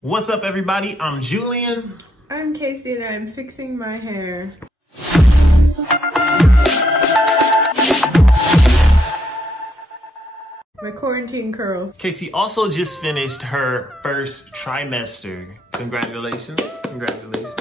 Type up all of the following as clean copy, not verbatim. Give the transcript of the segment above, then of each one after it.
What's up, everybody? I'm Julian. I'm Casey and I'm fixing my hair. My quarantine curls. Casey also just finished her first trimester. Congratulations. Congratulations.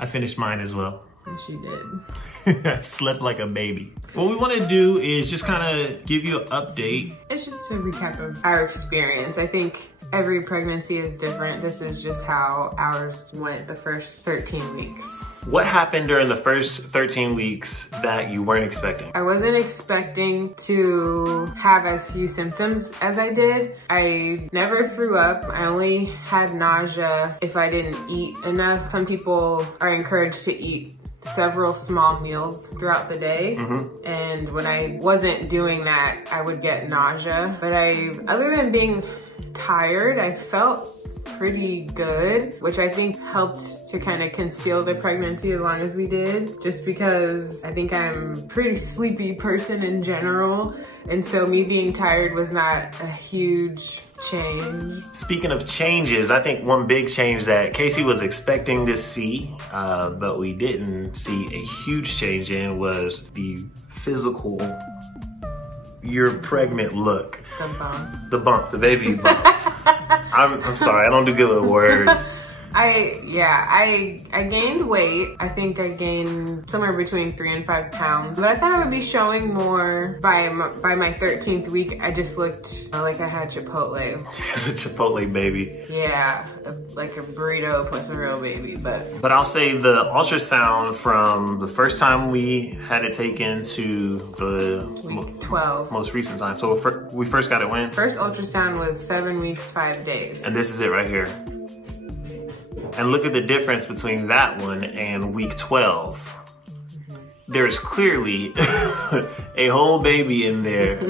I finished mine as well. Yes, you did. I slept like a baby. What we want to do is just kind of give you an update. It's just a recap of our experience. I think every pregnancy is different. This is just how ours went the first 13 weeks. What happened during the first 13 weeks that you weren't expecting? I wasn't expecting to have as few symptoms as I did. I never threw up. I only had nausea if I didn't eat enough. Some people are encouraged to eat several small meals throughout the day. And when I wasn't doing that, I would get nausea. But other than being tired, I felt pretty good, which I think helped to kind of conceal the pregnancy as long as we did, just because I think I'm a pretty sleepy person in general. And so me being tired was not a huge change. Speaking of changes, I think one big change that Casey was expecting to see, but we didn't see a huge change in, was the physical, you're pregnant look. The bump. The bump, the baby bump. I'm sorry, I don't do good with words. I gained weight. I think I gained somewhere between 3 and 5 pounds, but I thought I would be showing more by my 13th week. I just looked like I had Chipotle. It's a Chipotle baby. Yeah, like a burrito plus a real baby, but I'll say the ultrasound from the first time we had it taken to the week 12. Most recent time. So we first got it when? First ultrasound was 7 weeks, 5 days. And this is it right here. And look at the difference between that one and week 12. There's clearly a whole baby in there.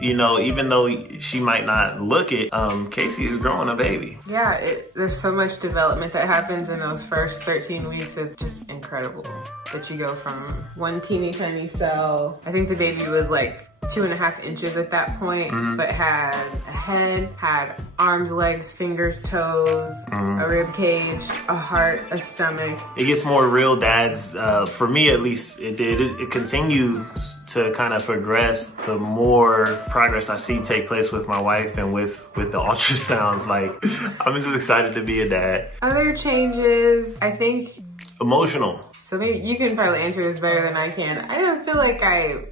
You know, even though she might not look it, Casey is growing a baby. Yeah, there's so much development that happens in those first 13 weeks. It's just incredible that you go from one teeny tiny cell. I think the baby was like 2.5 inches at that point, but had a head, had arms, legs, fingers, toes, a rib cage, a heart, a stomach. It gets more real, dads. For me, at least, it did. It continues to kind of progress the more progress I see take place with my wife and with the ultrasounds. Like, I'm just excited to be a dad. Other changes, I think. Emotional. So maybe you can probably answer this better than I can. I don't feel like I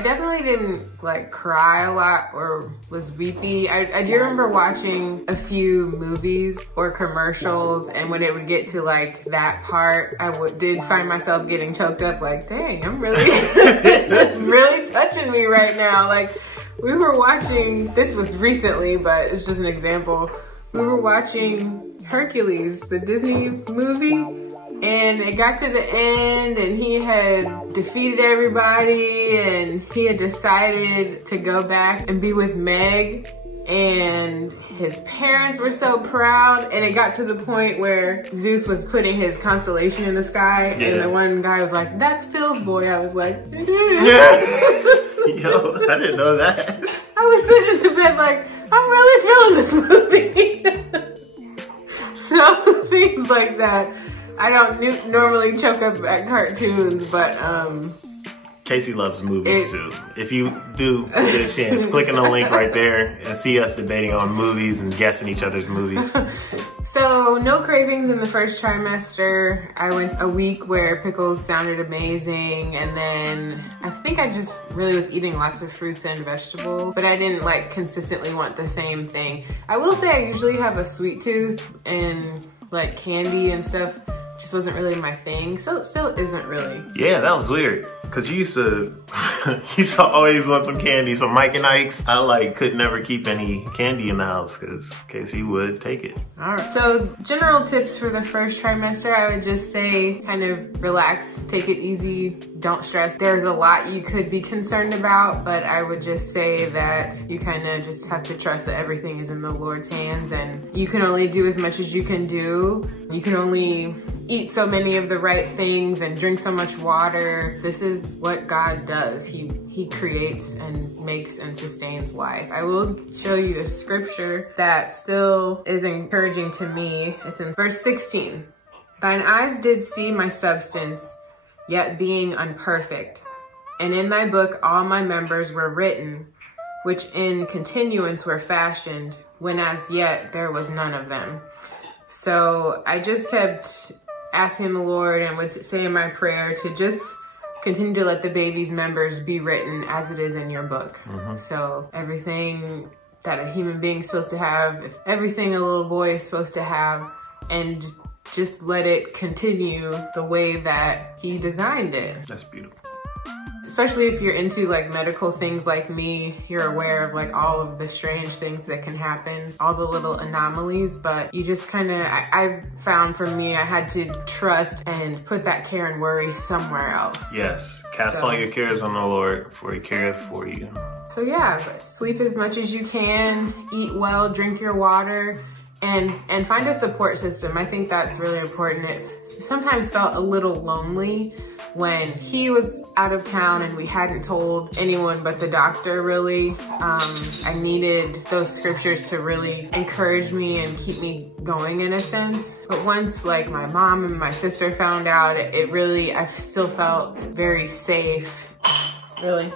definitely didn't like cry a lot or was weepy. I do remember watching a few movies or commercials, and when it would get to like that part, did find myself getting choked up like, dang, I'm really, it's really touching me right now. Like, we were watching, this was recently, but it's just an example. We were watching Hercules, the Disney movie. And it got to the end and he had defeated everybody and he had decided to go back and be with Meg, and his parents were so proud, and it got to the point where Zeus was putting his constellation in the sky, and the one guy was like, that's Phil's boy. I was like, Yo, I didn't know that. I was sitting in the bed like, I'm really feeling this movie. So things like that. I don't normally choke up at cartoons, but Casey loves movies too. If you do get a chance, click on the link right there and see us debating on movies and guessing each other's movies. So no cravings in the first trimester. I went a week where pickles sounded amazing, and then I think I just really was eating lots of fruits and vegetables, but I didn't like consistently want the same thing. I will say I usually have a sweet tooth, and like candy and stuff just wasn't really my thing. So it still isn't really. Yeah, that was weird. Cause you used to always want some candy. So Mike and Ike's, I could never keep any candy in the house cause Casey would take it. All right, so general tips for the first trimester, I would just say kind of relax, take it easy, don't stress. There's a lot you could be concerned about, but I would just say that you kind of just have to trust that everything is in the Lord's hands, and you can only do as much as you can do. You can only eat so many of the right things and drink so much water. This is what God does. He He creates and makes and sustains life. I will show you a scripture that still is encouraging to me. It's in verse 16. Thine eyes did see my substance, yet being unperfect. And in thy book all my members were written, which in continuance were fashioned, when as yet there was none of them. So I just kept asking the Lord and would say in my prayer to just continue to let the baby's members be written as it is in your book. So everything that a human being is supposed to have, everything a little boy is supposed to have, and just let it continue the way that he designed it. That's beautiful. Especially if you're into like medical things like me, you're aware of like all of the strange things that can happen, all the little anomalies, but you just kind of, I found for me, I had to trust and put that care and worry somewhere else. Yes, cast all your cares on the Lord, for he careth for you. So yeah, sleep as much as you can, eat well, drink your water, and find a support system. I think that's really important. It sometimes felt a little lonely when he was out of town and we hadn't told anyone but the doctor, really. I needed those scriptures to really encourage me and keep me going in a sense. But once like my mom and my sister found out, it really, I still felt very safe. Really?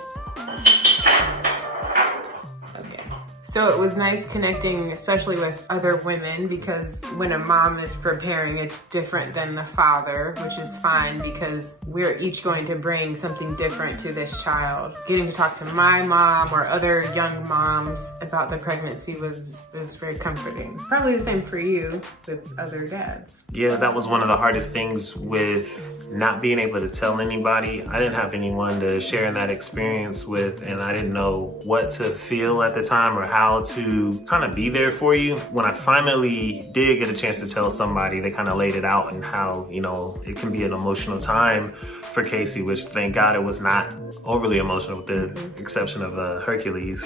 So it was nice connecting, especially with other women, because when a mom is preparing, it's different than the father, which is fine because we're each going to bring something different to this child. Getting to talk to my mom or other young moms about the pregnancy was very comforting. Probably the same for you with other dads. Yeah, that was one of the hardest things with not being able to tell anybody. I didn't have anyone to share in that experience with, and I didn't know what to feel at the time or how to kind of be there for you. When I finally did get a chance to tell somebody, they kind of laid it out and how, you know, it can be an emotional time for Casey, which thank God it was not overly emotional with the exception of Hercules.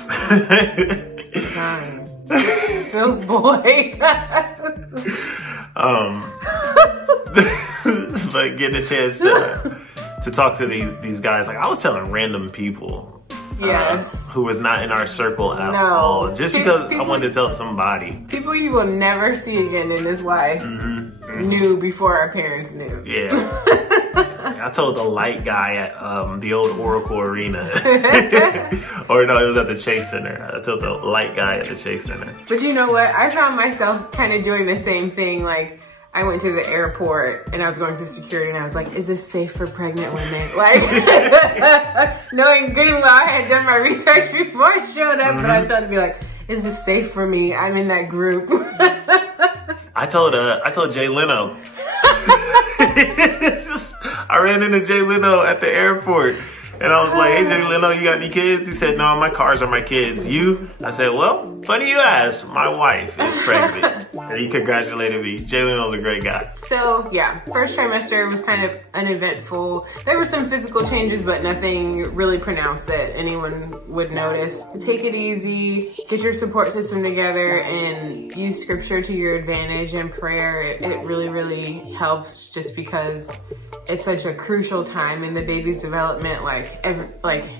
Phil's boy. But getting a chance to talk to these guys, like I was telling random people, yes, who was not in our circle at all, just because I wanted to tell somebody. People you will never see again in this life knew before our parents knew. Yeah. I told the light guy at the old Oracle Arena. Or no, it was at the Chase Center. I told the light guy at the Chase Center. But you know what? I found myself kind of doing the same thing. Like, I went to the airport and I was going through security and I was like, is this safe for pregnant women? Like, knowing good and well I had done my research before I showed up, but I started to be like, is this safe for me? I'm in that group. I told Jay Leno. I ran into Jay Leno at the airport and I was like, hey Jay Leno, you got any kids? He said, no, my cars are my kids. You? I said, well, funny you ask, my wife is pregnant. And he congratulated me. Jay Leno's a great guy. So yeah, first trimester was kind of uneventful. There were some physical changes, but nothing really pronounced that anyone would notice. Take it easy, get your support system together, and use scripture to your advantage and prayer. It really, really helps just because it's such a crucial time in the baby's development. Like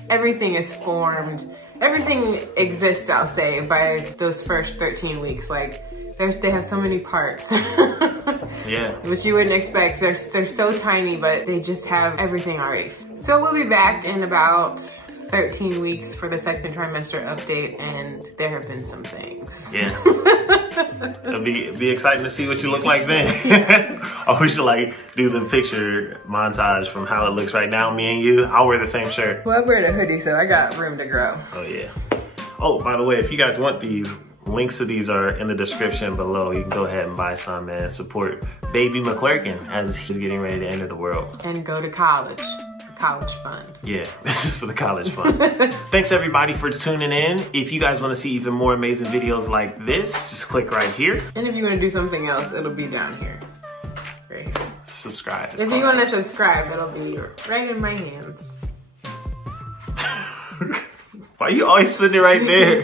everything is formed. Everything exists, I'll say, by those first 13 weeks. Like, they have so many parts. Yeah. Which you wouldn't expect. They're so tiny, but they just have everything already. So we'll be back in about 13 weeks for the second trimester update, and there have been some things. Yeah. It'll be exciting to see what you look like then. I wish you like do the picture montage from how it looks right now, me and you. I'll wear the same shirt. Well, I wear the hoodie, so I got room to grow. Oh yeah. Oh, by the way, if you guys want these, links to these are in the description below. You can go ahead and buy some and support baby Mcclurkin as he's getting ready to enter the world. And go to college. College fund. Yeah, this is for the college fund. Thanks everybody for tuning in. If you guys want to see even more amazing videos like this, just click right here. And if you want to do something else, it'll be down here. Right here. Subscribe. If you want to subscribe, it'll be right in my hands. Why are you always putting it right there?